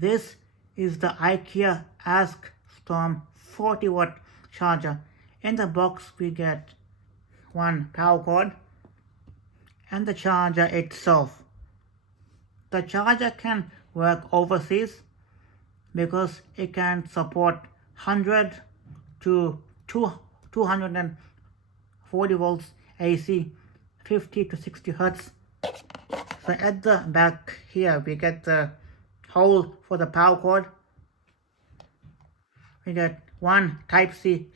This is the IKEA askstorm 40-watt charger. In the box we get one power cord and the charger itself. The charger can work overseas because it can support 100 to 240 volts AC, 50 to 60 hertz. So at the back here we get the hole for the power cord. We get one Type-C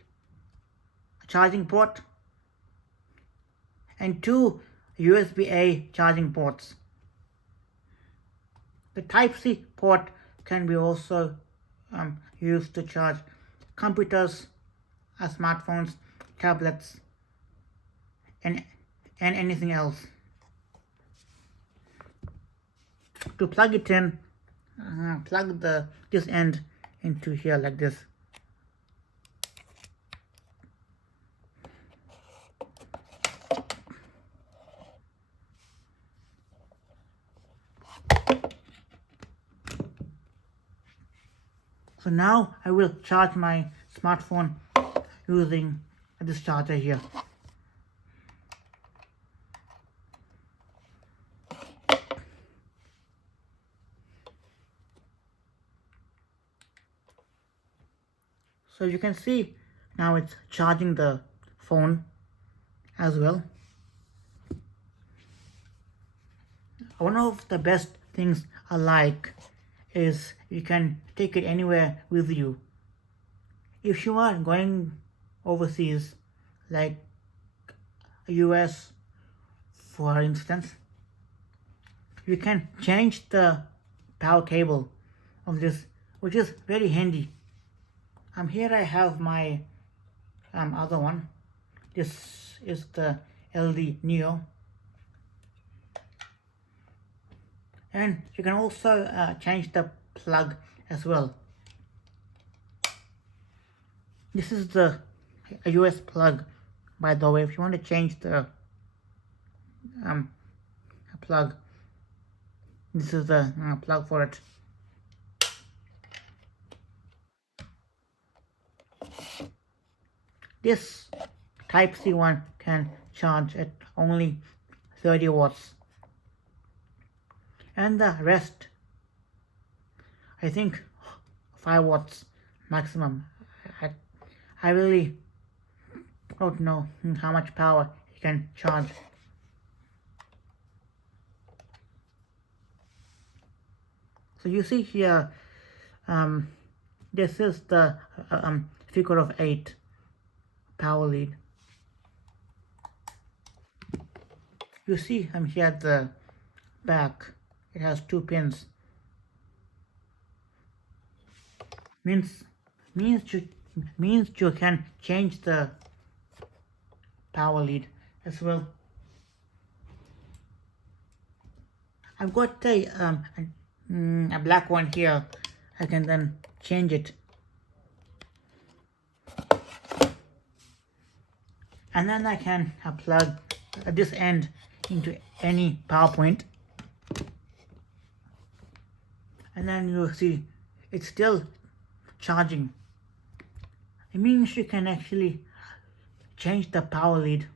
charging port and two USB-A charging ports. The Type-C port can be also used to charge computers, smartphones, tablets, and anything else. To plug it in, plug this end into here like this. So now I will charge my smartphone using this charger here. So you can see now it's charging the phone as well. One of the best things I like is you can take it anywhere with you. If you are going overseas, like US for instance, you can change the power cable of this, which is very handy. Here I have my other one. This is the LD Neo. And you can also change the plug as well. This is the US plug, by the way. If you want to change the plug, this is the plug for it. This Type-C one can charge at only 30 watts. And the rest, I think 5 watts maximum. I really don't know how much power you can charge. So you see here, this is the figure of 8 power lead. You see here at the back, it has 2 pins. Means you can change the power lead as well. I've got a black one here. I can then change it. And then I can plug this end into any power point. And then you see it's still charging. It means you can actually change the power lead.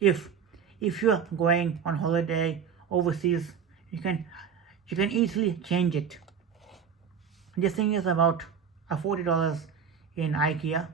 If you're going on holiday overseas, you can easily change it. This thing is about $40 in IKEA.